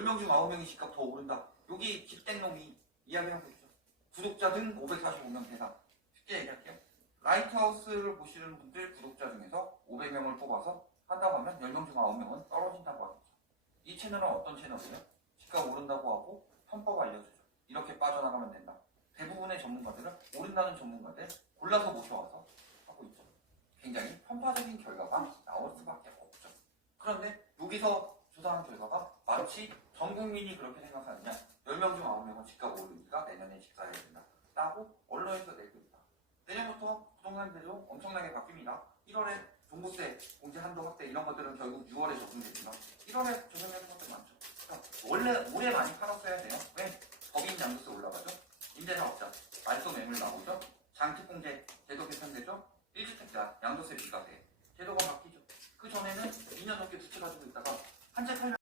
10명 중 9명이 집값 더 오른다. 여기 집된 놈이 이야기하고 있죠. 구독자 등 545명 대상. 쉽게 얘기할게요. 라이트하우스를 보시는 분들 구독자 중에서 500명을 뽑아서 한다고 하면 10명 중 9명은 떨어진다고 하겠죠. 이 채널은 어떤 채널이에요? 집값 오른다고 하고 편법 알려주죠. 이렇게 빠져나가면 된다. 대부분의 전문가들은 오른다는 전문가들 골라서 모셔와서 하고 있죠. 굉장히 편파적인 결과가 나올 수밖에 없죠. 그런데 여기서 조사한 결과가 마치 전 국민이 그렇게 생각하느냐 10명 중 9명은 집값 오르니까 내년에 집 사야 된다. 라고 언론에서 내고 있다. 내년부터 부동산 제도 엄청나게 바뀝니다. 1월에 종부세 공제 한도 확대 이런 것들은 결국 6월에 적용되지만 1월에 적용되는 것들 많죠. 그러니까 원래 올해 많이 팔았어야 돼요. 왜? 법인 양도세 올라가죠. 임대사업자 말소 매물 나오죠. 장특공제 제도 개편되죠. 1주택자 양도세 비과세 제도가 바뀌죠. 그 전에는 2년 넘게 부채 가지고 한자 탈락